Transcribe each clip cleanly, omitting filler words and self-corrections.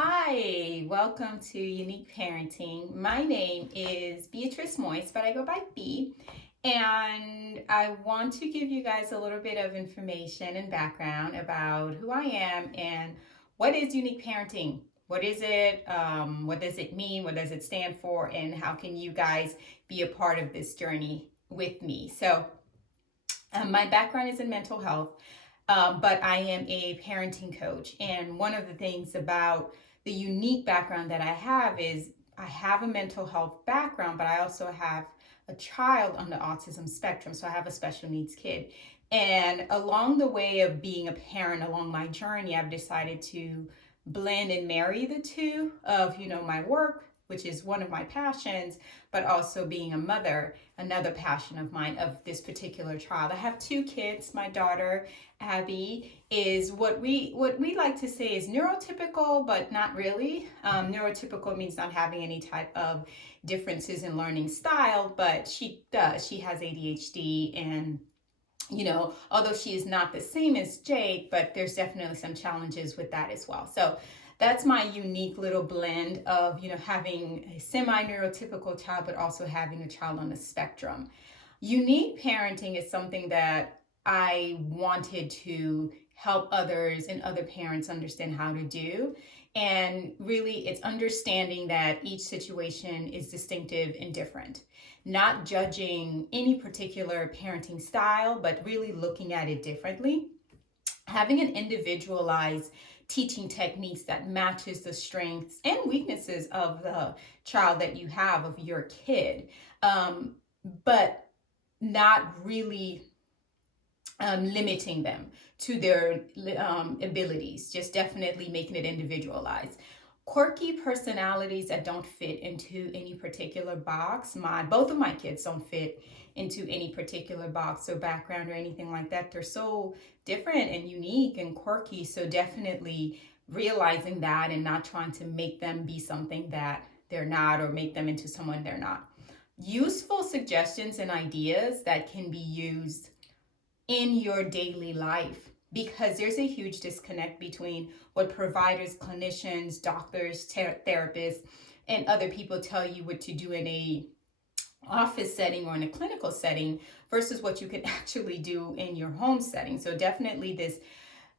Hi, welcome to Unique Parenting. My name is Beatrice Moyce, but I go by B. And I want to give you guys a little bit of information and background about who I am and what is unique parenting. What is it? What does it mean? What does it stand for? And how can you guys be a part of this journey with me? My background is in mental health, but I am a parenting coach. And one of the things about the unique background that I have is I have a mental health background, but I also have a child on the autism spectrum. So I have a special needs kid. And along the way of being a parent, along my journey, I've decided to blend and marry the two of, my work, which is one of my passions, but also being a mother, another passion of mine of this particular child. I have two kids. My daughter Abby is what we like to say is neurotypical, but not really. Neurotypical means not having any type of differences in learning style, but she does. She has ADHD, and although she is not the same as Jake, but there's definitely some challenges with that as well. So that's my unique little blend of, having a semi-neurotypical child, but also having a child on the spectrum. Unique parenting is something that I wanted to help others and other parents understand how to do. And really, it's understanding that each situation is distinctive and different. Not judging any particular parenting style, but really looking at it differently. Having an individualized teaching techniques that matches the strengths and weaknesses of the child that you have, of your kid. But not really limiting them to their abilities, just definitely making it individualized. Quirky personalities that don't fit into any particular box. Both of my kids don't fit into any particular box or background or anything like that. They're so different and unique and quirky. So definitely realizing that and not trying to make them be something that they're not or make them into someone they're not. Useful suggestions and ideas that can be used in your daily life, because there's a huge disconnect between what providers, clinicians, doctors, therapists, and other people tell you what to do in a office setting or in a clinical setting versus what you can actually do in your home setting. So definitely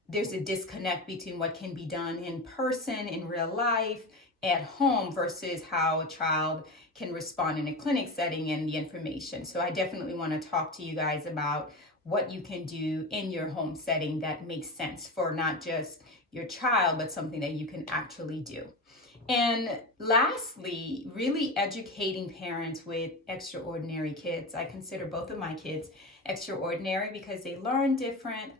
there's a disconnect between what can be done in person, in real life, at home versus how a child can respond in a clinic setting and the information. So I definitely want to talk to you guys about what you can do in your home setting that makes sense for not just your child, but something that you can actually do. And lastly, really educating parents with extraordinary kids. I consider both of my kids extraordinary because they learn different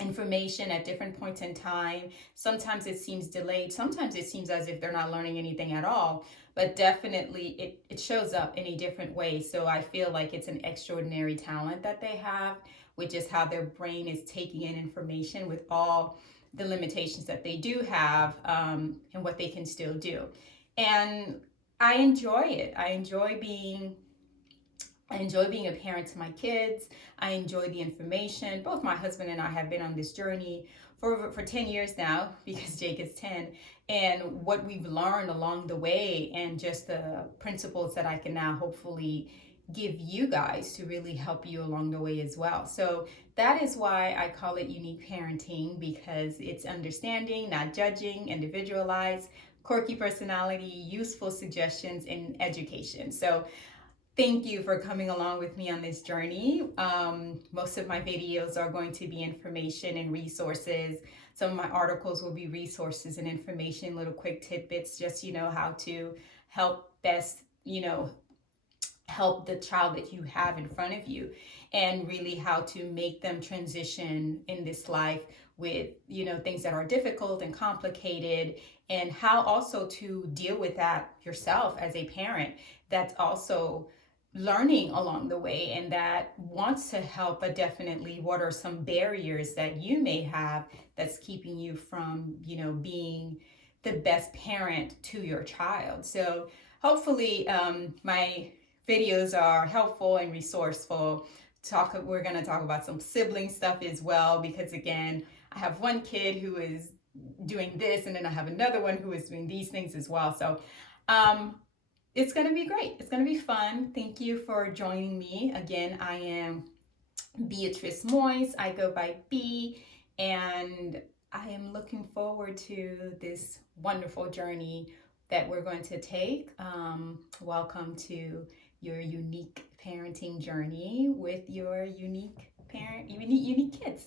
information at different points in time. Sometimes it seems delayed. Sometimes it seems as if they're not learning anything at all, but definitely it shows up in a different way. So I feel like it's an extraordinary talent that they have, which is how their brain is taking in information with all the limitations that they do have, and what they can still do. And I enjoy it. I enjoy being a parent to my kids. I enjoy the information. Both my husband and I have been on this journey for 10 years now, because Jake is 10. And what we've learned along the way, and just the principles that I can now hopefully give you guys to really help you along the way as well. So that is why I call it unique parenting, because it's understanding, not judging, individualized, quirky personality, useful suggestions, and education. So thank you for coming along with me on this journey. Most of my videos are going to be information and resources. Some of my articles will be resources and information, little quick tidbits, just, how to help best, help the child that you have in front of you, and really how to make them transition in this life with, things that are difficult and complicated, and how also to deal with that yourself as a parent that's also learning along the way and that wants to help, but definitely what are some barriers that you may have that's keeping you from, being the best parent to your child. So hopefully my videos are helpful and resourceful. We're going to talk about some sibling stuff as well, because again, I have one kid who is doing this, and then I have another one who is doing these things as well. So um, it's going to be great. It's going to be fun. Thank you for joining me. Again, I am Beatrice Moyes. I go by B, and I am looking forward to this wonderful journey that we're going to take. Welcome to your unique parenting journey with your unique kids.